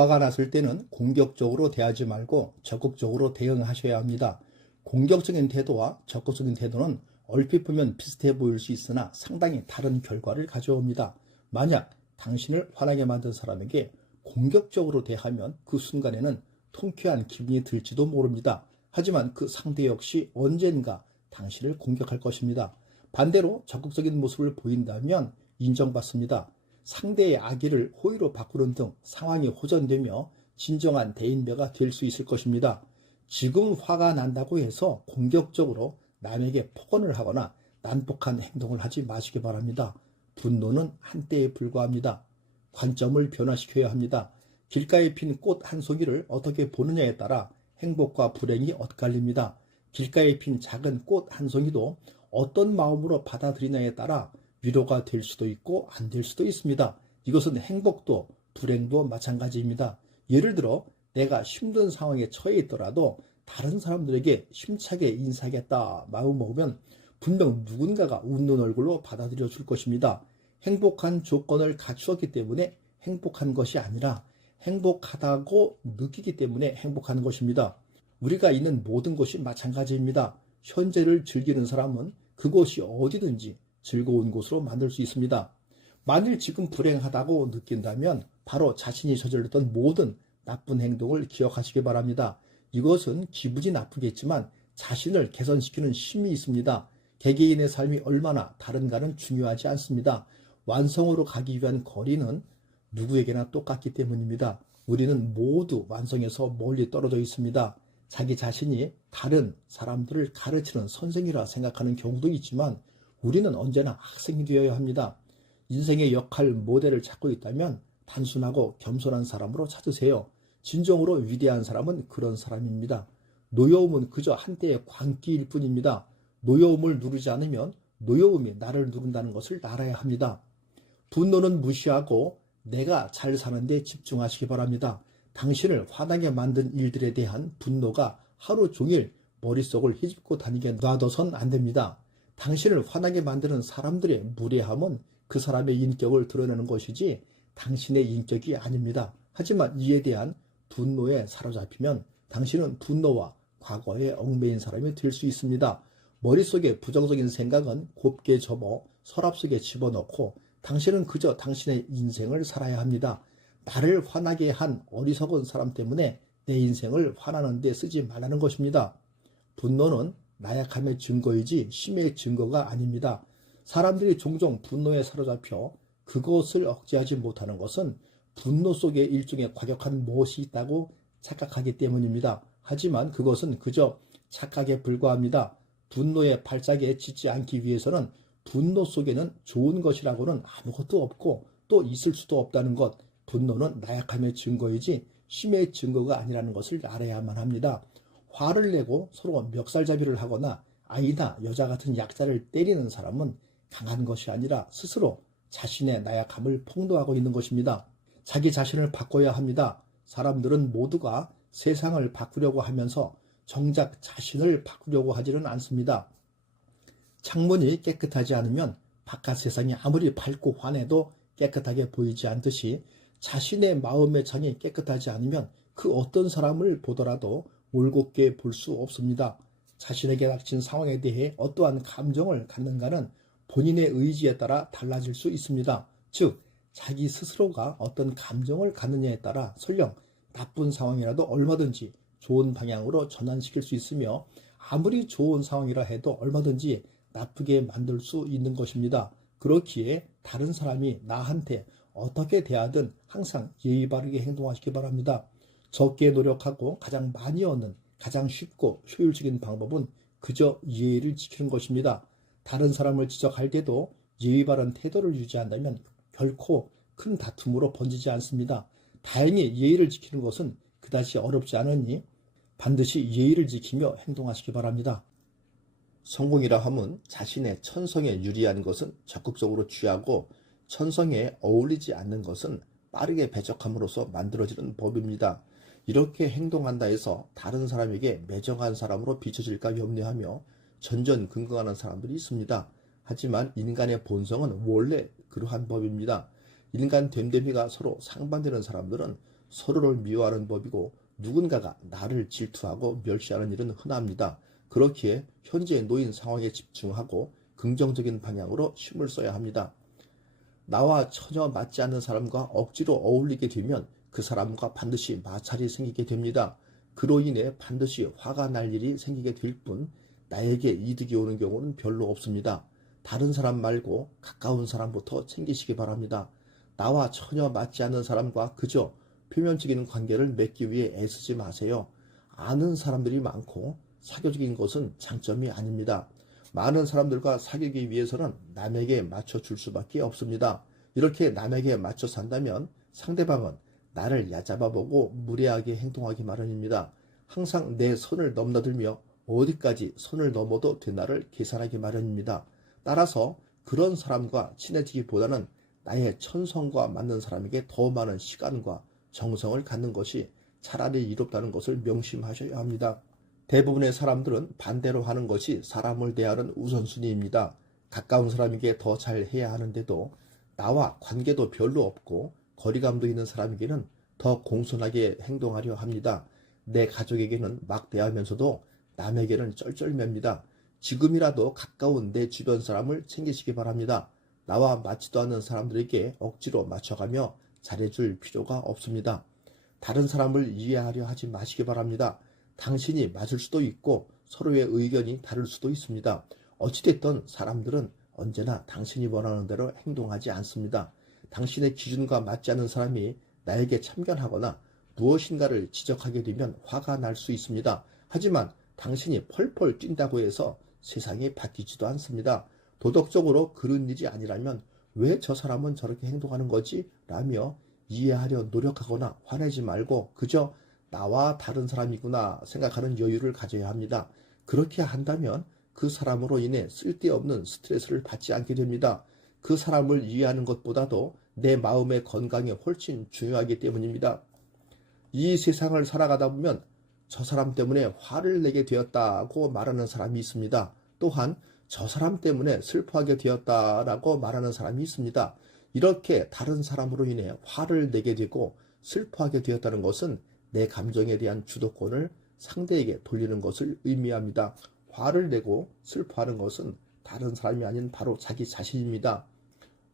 화가 났을 때는 공격적으로 대하지 말고 적극적으로 대응하셔야 합니다. 공격적인 태도와 적극적인 태도는 얼핏 보면 비슷해 보일 수 있으나 상당히 다른 결과를 가져옵니다. 만약 당신을 화나게 만든 사람에게 공격적으로 대하면 그 순간에는 통쾌한 기분이 들지도 모릅니다. 하지만 그 상대 역시 언젠가 당신을 공격할 것입니다. 반대로 적극적인 모습을 보인다면 인정받습니다. 상대의 악의를 호의로 바꾸는 등 상황이 호전되며 진정한 대인배가 될 수 있을 것입니다. 지금 화가 난다고 해서 공격적으로 남에게 폭언을 하거나 난폭한 행동을 하지 마시기 바랍니다. 분노는 한때에 불과합니다. 관점을 변화시켜야 합니다. 길가에 핀 꽃 한 송이를 어떻게 보느냐에 따라 행복과 불행이 엇갈립니다. 길가에 핀 작은 꽃 한 송이도 어떤 마음으로 받아들이냐에 따라 위로가 될 수도 있고 안 될 수도 있습니다. 이것은 행복도 불행도 마찬가지입니다. 예를 들어 내가 힘든 상황에 처해 있더라도 다른 사람들에게 힘차게 인사하겠다 마음 먹으면 분명 누군가가 웃는 얼굴로 받아들여 줄 것입니다. 행복한 조건을 갖추었기 때문에 행복한 것이 아니라 행복하다고 느끼기 때문에 행복한 것입니다. 우리가 있는 모든 곳이 마찬가지입니다. 현재를 즐기는 사람은 그곳이 어디든지 즐거운 곳으로 만들 수 있습니다. 만일 지금 불행하다고 느낀다면 바로 자신이 저질렀던 모든 나쁜 행동을 기억하시기 바랍니다. 이것은 기분이 나쁘겠지만 자신을 개선시키는 힘이 있습니다. 개개인의 삶이 얼마나 다른가는 중요하지 않습니다. 완성으로 가기 위한 거리는 누구에게나 똑같기 때문입니다. 우리는 모두 완성에서 멀리 떨어져 있습니다. 자기 자신이 다른 사람들을 가르치는 선생이라 생각하는 경우도 있지만 우리는 언제나 학생이 되어야 합니다. 인생의 역할 모델을 찾고 있다면 단순하고 겸손한 사람으로 찾으세요. 진정으로 위대한 사람은 그런 사람입니다. 노여움은 그저 한때의 광기일 뿐입니다. 노여움을 누르지 않으면 노여움이 나를 누른다는 것을 알아야 합니다. 분노는 무시하고 내가 잘 사는 데 집중하시기 바랍니다. 당신을 화나게 만든 일들에 대한 분노가 하루 종일 머릿속을 휘젓고 다니게 놔둬선 안 됩니다. 당신을 화나게 만드는 사람들의 무례함은 그 사람의 인격을 드러내는 것이지 당신의 인격이 아닙니다. 하지만 이에 대한 분노에 사로잡히면 당신은 분노와 과거에 얽매인 사람이 될 수 있습니다. 머릿속에 부정적인 생각은 곱게 접어 서랍 속에 집어넣고 당신은 그저 당신의 인생을 살아야 합니다. 나를 화나게 한 어리석은 사람 때문에 내 인생을 화나는 데 쓰지 말라는 것입니다. 분노는 나약함의 증거이지 힘의 증거가 아닙니다. 사람들이 종종 분노에 사로잡혀 그것을 억제하지 못하는 것은 분노 속에 일종의 과격한 무엇이 있다고 착각하기 때문입니다. 하지만 그것은 그저 착각에 불과합니다. 분노의 발작에 짖지 않기 위해서는 분노 속에는 좋은 것이라고는 아무것도 없고 또 있을 수도 없다는 것, 분노는 나약함의 증거이지 힘의 증거가 아니라는 것을 알아야만 합니다. 화를 내고 서로 멱살잡이를 하거나 아이나 여자 같은 약자를 때리는 사람은 강한 것이 아니라 스스로 자신의 나약함을 폭로하고 있는 것입니다. 자기 자신을 바꿔야 합니다. 사람들은 모두가 세상을 바꾸려고 하면서 정작 자신을 바꾸려고 하지는 않습니다. 창문이 깨끗하지 않으면 바깥 세상이 아무리 밝고 환해도 깨끗하게 보이지 않듯이 자신의 마음의 창이 깨끗하지 않으면 그 어떤 사람을 보더라도 올곧게 볼 수 없습니다. 자신에게 닥친 상황에 대해 어떠한 감정을 갖는가는 본인의 의지에 따라 달라질 수 있습니다. 즉, 자기 스스로가 어떤 감정을 갖느냐에 따라 설령 나쁜 상황이라도 얼마든지 좋은 방향으로 전환시킬 수 있으며 아무리 좋은 상황이라 해도 얼마든지 나쁘게 만들 수 있는 것입니다. 그렇기에 다른 사람이 나한테 어떻게 대하든 항상 예의 바르게 행동하시기 바랍니다. 적게 노력하고 가장 많이 얻는 가장 쉽고 효율적인 방법은 그저 예의를 지키는 것입니다. 다른 사람을 지적할 때도 예의 바른 태도를 유지한다면 결코 큰 다툼으로 번지지 않습니다. 다행히 예의를 지키는 것은 그다지 어렵지 않으니 반드시 예의를 지키며 행동하시기 바랍니다. 성공이라 함은 자신의 천성에 유리한 것은 적극적으로 취하고 천성에 어울리지 않는 것은 빠르게 배척함으로써 만들어지는 법입니다. 이렇게 행동한다 해서 다른 사람에게 매정한 사람으로 비춰질까 염려하며 전전긍긍하는 사람들이 있습니다. 하지만 인간의 본성은 원래 그러한 법입니다. 인간 됨됨이가 서로 상반되는 사람들은 서로를 미워하는 법이고 누군가가 나를 질투하고 멸시하는 일은 흔합니다. 그렇기에 현재 놓인 상황에 집중하고 긍정적인 방향으로 힘을 써야 합니다. 나와 전혀 맞지 않는 사람과 억지로 어울리게 되면 그 사람과 반드시 마찰이 생기게 됩니다. 그로 인해 반드시 화가 날 일이 생기게 될 뿐 나에게 이득이 오는 경우는 별로 없습니다. 다른 사람 말고 가까운 사람부터 챙기시기 바랍니다. 나와 전혀 맞지 않는 사람과 그저 표면적인 관계를 맺기 위해 애쓰지 마세요. 아는 사람들이 많고 사교적인 것은 장점이 아닙니다. 많은 사람들과 사귀기 위해서는 남에게 맞춰줄 수밖에 없습니다. 이렇게 남에게 맞춰 산다면 상대방은 나를 얕잡아보고 무례하게 행동하기 마련입니다. 항상 내 선을 넘나들며 어디까지 선을 넘어도 되나를 계산하기 마련입니다. 따라서 그런 사람과 친해지기보다는 나의 천성과 맞는 사람에게 더 많은 시간과 정성을 갖는 것이 차라리 이롭다는 것을 명심하셔야 합니다. 대부분의 사람들은 반대로 하는 것이 사람을 대하는 우선순위입니다. 가까운 사람에게 더 잘해야 하는데도 나와 관계도 별로 없고 거리감도 있는 사람에게는 더 공손하게 행동하려 합니다. 내 가족에게는 막 대하면서도 남에게는 쩔쩔맵니다. 지금이라도 가까운 내 주변 사람을 챙기시기 바랍니다. 나와 맞지도 않는 사람들에게 억지로 맞춰가며 잘해줄 필요가 없습니다. 다른 사람을 이해하려 하지 마시기 바랍니다. 당신이 맞을 수도 있고 서로의 의견이 다를 수도 있습니다. 어찌됐든 사람들은 언제나 당신이 원하는 대로 행동하지 않습니다. 당신의 기준과 맞지 않는 사람이 나에게 참견하거나 무엇인가를 지적하게 되면 화가 날 수 있습니다. 하지만 당신이 펄펄 뛴다고 해서 세상이 바뀌지도 않습니다. 도덕적으로 그런 일이 아니라면 왜 저 사람은 저렇게 행동하는 거지? 라며 이해하려 노력하거나 화내지 말고 그저 나와 다른 사람이구나 생각하는 여유를 가져야 합니다. 그렇게 한다면 그 사람으로 인해 쓸데없는 스트레스를 받지 않게 됩니다. 그 사람을 이해하는 것보다도 내 마음의 건강이 훨씬 중요하기 때문입니다. 이 세상을 살아가다 보면 저 사람 때문에 화를 내게 되었다고 말하는 사람이 있습니다. 또한 저 사람 때문에 슬퍼하게 되었다라고 말하는 사람이 있습니다. 이렇게 다른 사람으로 인해 화를 내게 되고 슬퍼하게 되었다는 것은 내 감정에 대한 주도권을 상대에게 돌리는 것을 의미합니다. 화를 내고 슬퍼하는 것은 다른 사람이 아닌 바로 자기 자신입니다.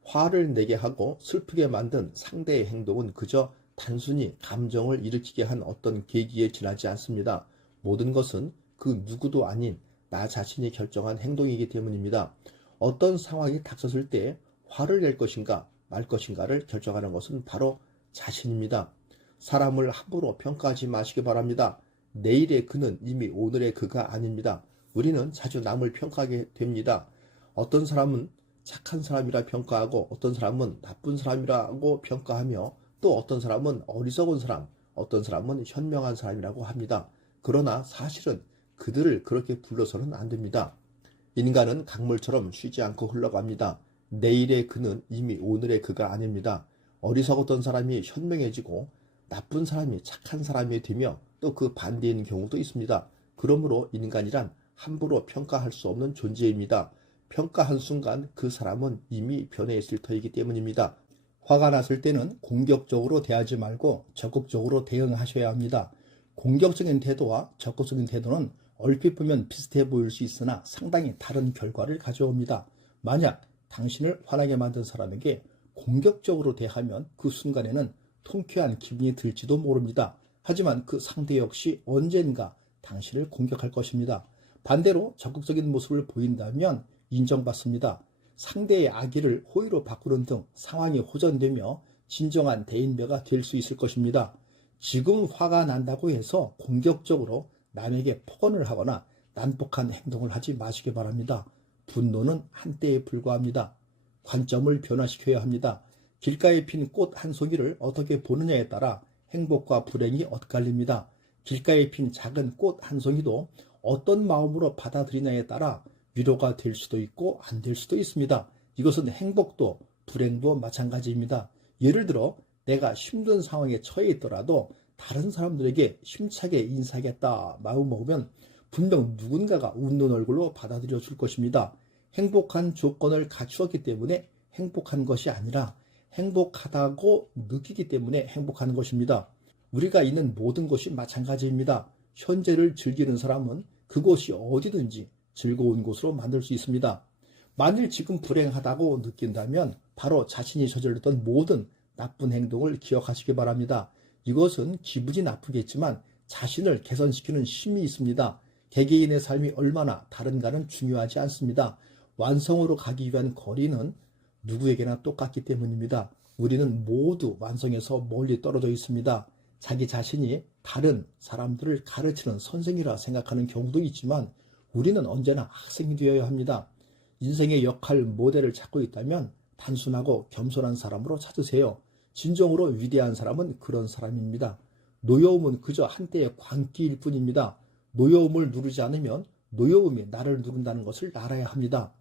화를 내게 하고 슬프게 만든 상대의 행동은 그저 단순히 감정을 일으키게 한 어떤 계기에 지나지 않습니다. 모든 것은 그 누구도 아닌 나 자신이 결정한 행동이기 때문입니다. 어떤 상황이 닥쳤을 때 화를 낼 것인가 말 것인가를 결정하는 것은 바로 자신입니다. 사람을 함부로 평가하지 마시기 바랍니다. 내일의 그는 이미 오늘의 그가 아닙니다. 우리는 자주 남을 평가하게 됩니다. 어떤 사람은 착한 사람이라 평가하고 어떤 사람은 나쁜 사람이라고 평가하며 또 어떤 사람은 어리석은 사람, 어떤 사람은 현명한 사람이라고 합니다. 그러나 사실은 그들을 그렇게 불러서는 안 됩니다. 인간은 강물처럼 쉬지 않고 흘러갑니다. 내일의 그는 이미 오늘의 그가 아닙니다. 어리석었던 사람이 현명해지고 나쁜 사람이 착한 사람이 되며 또 그 반대인 경우도 있습니다. 그러므로 인간이란 함부로 평가할 수 없는 존재입니다. 평가한 순간 그 사람은 이미 변해 있을 터이기 때문입니다. 화가 났을 때는 공격적으로 대하지 말고 적극적으로 대응하셔야 합니다. 공격적인 태도와 적극적인 태도는 얼핏 보면 비슷해 보일 수 있으나 상당히 다른 결과를 가져옵니다. 만약 당신을 화나게 만든 사람에게 공격적으로 대하면 그 순간에는 통쾌한 기분이 들지도 모릅니다. 하지만 그 상대 역시 언젠가 당신을 공격할 것입니다. 반대로 적극적인 모습을 보인다면 인정받습니다. 상대의 악의를 호의로 바꾸는 등 상황이 호전되며 진정한 대인배가 될 수 있을 것입니다. 지금 화가 난다고 해서 공격적으로 남에게 폭언을 하거나 난폭한 행동을 하지 마시기 바랍니다. 분노는 한때에 불과합니다. 관점을 변화시켜야 합니다. 길가에 핀 꽃 한 송이를 어떻게 보느냐에 따라 행복과 불행이 엇갈립니다. 길가에 핀 작은 꽃 한 송이도 어떤 마음으로 받아들이냐에 따라 위로가 될 수도 있고 안 될 수도 있습니다. 이것은 행복도 불행도 마찬가지입니다. 예를 들어 내가 힘든 상황에 처해 있더라도 다른 사람들에게 힘차게 인사하겠다 마음 먹으면 분명 누군가가 웃는 얼굴로 받아들여 줄 것입니다. 행복한 조건을 갖추었기 때문에 행복한 것이 아니라 행복하다고 느끼기 때문에 행복한 것입니다. 우리가 있는 모든 곳이 마찬가지입니다. 현재를 즐기는 사람은 그곳이 어디든지 즐거운 곳으로 만들 수 있습니다. 만일 지금 불행하다고 느낀다면 바로 자신이 저질렀던 모든 나쁜 행동을 기억하시기 바랍니다. 이것은 기분이 나쁘겠지만 자신을 개선시키는 힘이 있습니다. 개개인의 삶이 얼마나 다른가는 중요하지 않습니다. 완성으로 가기 위한 거리는 누구에게나 똑같기 때문입니다. 우리는 모두 완성에서 멀리 떨어져 있습니다. 자기 자신이 다른 사람들을 가르치는 선생이라 생각하는 경우도 있지만 우리는 언제나 학생이 되어야 합니다. 인생의 역할 모델을 찾고 있다면 단순하고 겸손한 사람으로 찾으세요. 진정으로 위대한 사람은 그런 사람입니다. 노여움은 그저 한때의 광기일 뿐입니다. 노여움을 누르지 않으면 노여움이 나를 누른다는 것을 알아야 합니다.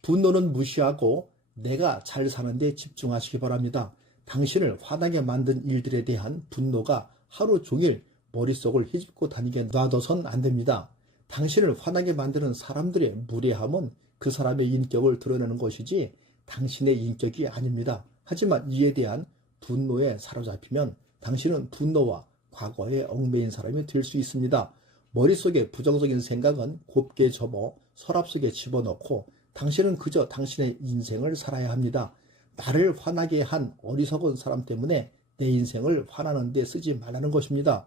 분노는 무시하고 내가 잘 사는데 집중하시기 바랍니다. 당신을 화나게 만든 일들에 대한 분노가 하루 종일 머릿속을 휘젓고 다니게 놔둬선 안 됩니다. 당신을 화나게 만드는 사람들의 무례함은 그 사람의 인격을 드러내는 것이지 당신의 인격이 아닙니다. 하지만 이에 대한 분노에 사로잡히면 당신은 분노와 과거에 얽매인 사람이 될 수 있습니다. 머릿속에 부정적인 생각은 곱게 접어 서랍 속에 집어넣고 당신은 그저 당신의 인생을 살아야 합니다. 나를 화나게 한 어리석은 사람 때문에 내 인생을 화나는 데 쓰지 말라는 것입니다.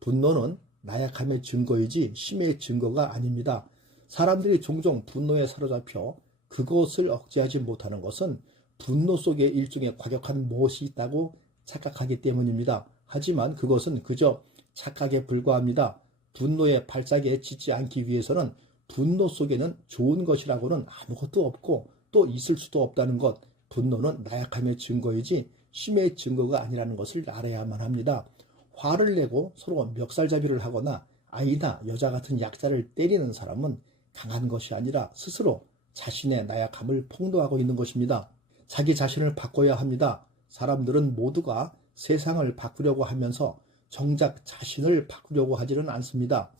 분노는 나약함의 증거이지 힘의 증거가 아닙니다. 사람들이 종종 분노에 사로잡혀 그것을 억제하지 못하는 것은 분노 속에 일종의 과격한 무엇이 있다고 착각하기 때문입니다. 하지만 그것은 그저 착각에 불과합니다. 분노의 발작에 짖지 않기 위해서는 분노 속에는 좋은 것이라고는 아무것도 없고 또 있을 수도 없다는 것, 분노는 나약함의 증거이지 힘의 증거가 아니라는 것을 알아야만 합니다. 화를 내고 서로 멱살잡이를 하거나 아이나 여자 같은 약자를 때리는 사람은 강한 것이 아니라 스스로 자신의 나약함을 폭로하고 있는 것입니다. 자기 자신을 바꿔야 합니다. 사람들은 모두가 세상을 바꾸려고 하면서 정작 자신을 바꾸려고 하지는 않습니다.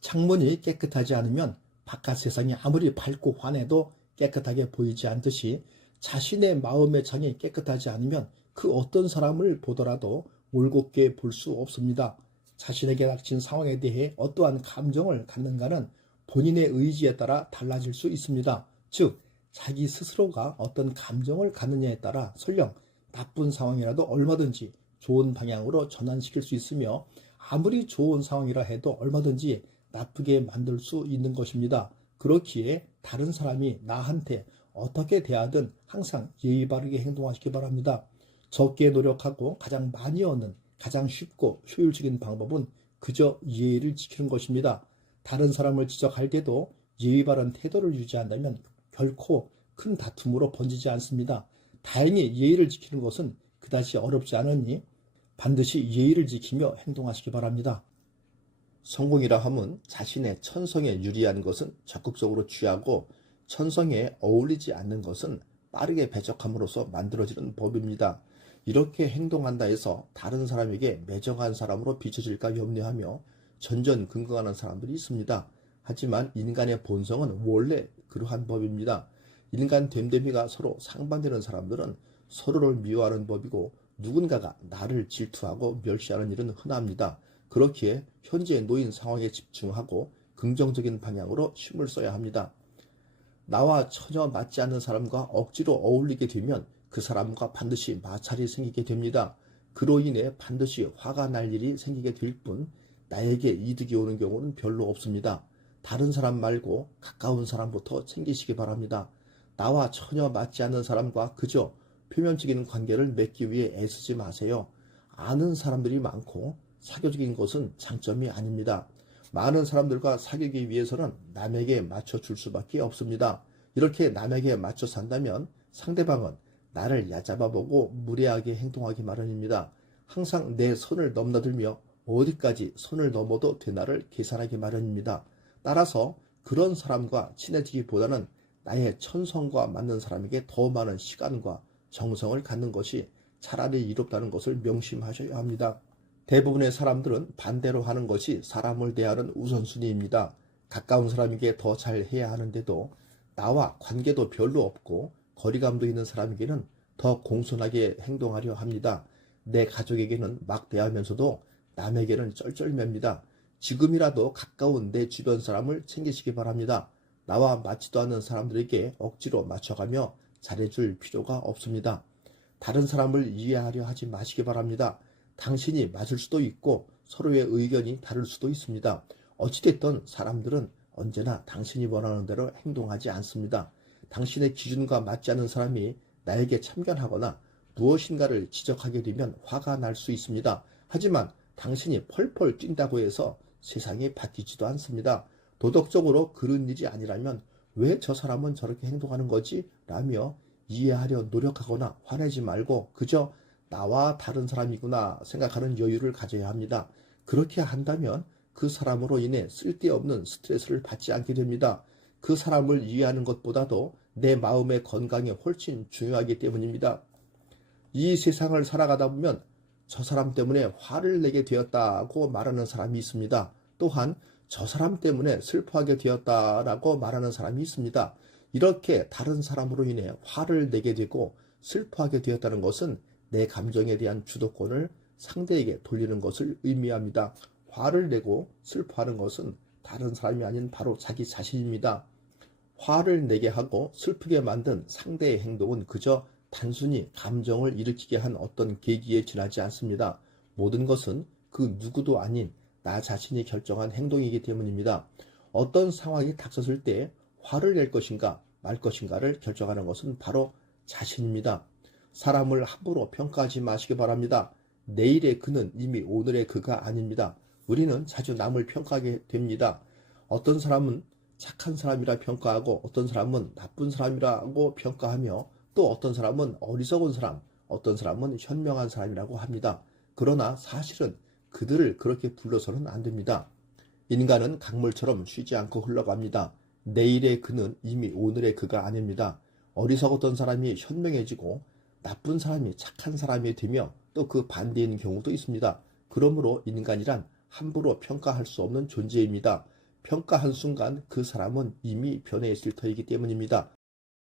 창문이 깨끗하지 않으면 바깥 세상이 아무리 밝고 환해도 깨끗하게 보이지 않듯이 자신의 마음의 창이 깨끗하지 않으면 그 어떤 사람을 보더라도 올곧게 볼 수 없습니다. 자신에게 닥친 상황에 대해 어떠한 감정을 갖는가는 본인의 의지에 따라 달라질 수 있습니다. 즉, 자기 스스로가 어떤 감정을 갖느냐에 따라 설령 나쁜 상황이라도 얼마든지 좋은 방향으로 전환시킬 수 있으며 아무리 좋은 상황이라 해도 얼마든지 나쁘게 만들 수 있는 것입니다. 그렇기에 다른 사람이 나한테 어떻게 대하든 항상 예의 바르게 행동하시기 바랍니다. 적게 노력하고 가장 많이 얻는 가장 쉽고 효율적인 방법은 그저 예의를 지키는 것입니다. 다른 사람을 지적할 때도 예의 바른 태도를 유지한다면 결코 큰 다툼으로 번지지 않습니다. 다행히 예의를 지키는 것은 그다지 어렵지 않으니 반드시 예의를 지키며 행동하시기 바랍니다. 성공이라 함은 자신의 천성에 유리한 것은 적극적으로 취하고 천성에 어울리지 않는 것은 빠르게 배척함으로써 만들어지는 법입니다. 이렇게 행동한다 해서 다른 사람에게 매정한 사람으로 비춰질까 염려하며 전전긍긍하는 사람들이 있습니다. 하지만 인간의 본성은 원래 그러한 법입니다. 인간 됨됨이가 서로 상반되는 사람들은 서로를 미워하는 법이고 누군가가 나를 질투하고 멸시하는 일은 흔합니다. 그렇기에 현재 놓인 상황에 집중하고 긍정적인 방향으로 힘을 써야 합니다. 나와 전혀 맞지 않는 사람과 억지로 어울리게 되면 그 사람과 반드시 마찰이 생기게 됩니다. 그로 인해 반드시 화가 날 일이 생기게 될 뿐 나에게 이득이 오는 경우는 별로 없습니다. 다른 사람 말고 가까운 사람부터 챙기시기 바랍니다. 나와 전혀 맞지 않는 사람과 그저 표면적인 관계를 맺기 위해 애쓰지 마세요. 아는 사람들이 많고 사교적인 것은 장점이 아닙니다. 많은 사람들과 사귀기 위해서는 남에게 맞춰줄 수밖에 없습니다. 이렇게 남에게 맞춰 산다면 상대방은 나를 얕잡아보고 무례하게 행동하기 마련입니다. 항상 내 선을 넘나들며 어디까지 선을 넘어도 되나를 계산하기 마련입니다. 따라서 그런 사람과 친해지기보다는 나의 천성과 맞는 사람에게 더 많은 시간과 정성을 갖는 것이 차라리 이롭다는 것을 명심하셔야 합니다. 대부분의 사람들은 반대로 하는 것이 사람을 대하는 우선순위입니다. 가까운 사람에게 더 잘해야 하는데도 나와 관계도 별로 없고 거리감도 있는 사람에게는 더 공손하게 행동하려 합니다. 내 가족에게는 막 대하면서도 남에게는 쩔쩔맵니다. 지금이라도 가까운 내 주변 사람을 챙기시기 바랍니다. 나와 맞지도 않는 사람들에게 억지로 맞춰가며 잘해줄 필요가 없습니다. 다른 사람을 이해하려 하지 마시기 바랍니다. 당신이 맞을 수도 있고 서로의 의견이 다를 수도 있습니다. 어찌됐든 사람들은 언제나 당신이 원하는 대로 행동하지 않습니다. 당신의 기준과 맞지 않는 사람이 나에게 참견하거나 무엇인가를 지적하게 되면 화가 날 수 있습니다. 하지만 당신이 펄펄 뛴다고 해서 세상이 바뀌지도 않습니다. 도덕적으로 그런 일이 아니라면 왜 저 사람은 저렇게 행동하는 거지? 라며 이해하려 노력하거나 화내지 말고 그저 나와 다른 사람이구나 생각하는 여유를 가져야 합니다. 그렇게 한다면 그 사람으로 인해 쓸데없는 스트레스를 받지 않게 됩니다. 그 사람을 이해하는 것보다도 내 마음의 건강이 훨씬 중요하기 때문입니다. 이 세상을 살아가다 보면 저 사람 때문에 화를 내게 되었다고 말하는 사람이 있습니다. 또한 저 사람 때문에 슬퍼하게 되었다라고 말하는 사람이 있습니다. 이렇게 다른 사람으로 인해 화를 내게 되고 슬퍼하게 되었다는 것은 내 감정에 대한 주도권을 상대에게 돌리는 것을 의미합니다. 화를 내고 슬퍼하는 것은 다른 사람이 아닌 바로 자기 자신입니다. 화를 내게 하고 슬프게 만든 상대의 행동은 그저 단순히 감정을 일으키게 한 어떤 계기에 지나지 않습니다. 모든 것은 그 누구도 아닌 나 자신이 결정한 행동이기 때문입니다. 어떤 상황이 닥쳤을 때 화를 낼 것인가 말 것인가를 결정하는 것은 바로 자신입니다. 사람을 함부로 평가하지 마시기 바랍니다. 내일의 그는 이미 오늘의 그가 아닙니다. 우리는 자주 남을 평가하게 됩니다. 어떤 사람은 착한 사람이라 평가하고 어떤 사람은 나쁜 사람이라고 평가하며 또 어떤 사람은 어리석은 사람, 어떤 사람은 현명한 사람이라고 합니다. 그러나 사실은 그들을 그렇게 불러서는 안 됩니다. 인간은 강물처럼 쉬지 않고 흘러갑니다. 내일의 그는 이미 오늘의 그가 아닙니다. 어리석었던 사람이 현명해지고 나쁜 사람이 착한 사람이 되며 또 그 반대인 경우도 있습니다. 그러므로 인간이란 함부로 평가할 수 없는 존재입니다. 평가한 순간 그 사람은 이미 변해 있을 터이기 때문입니다.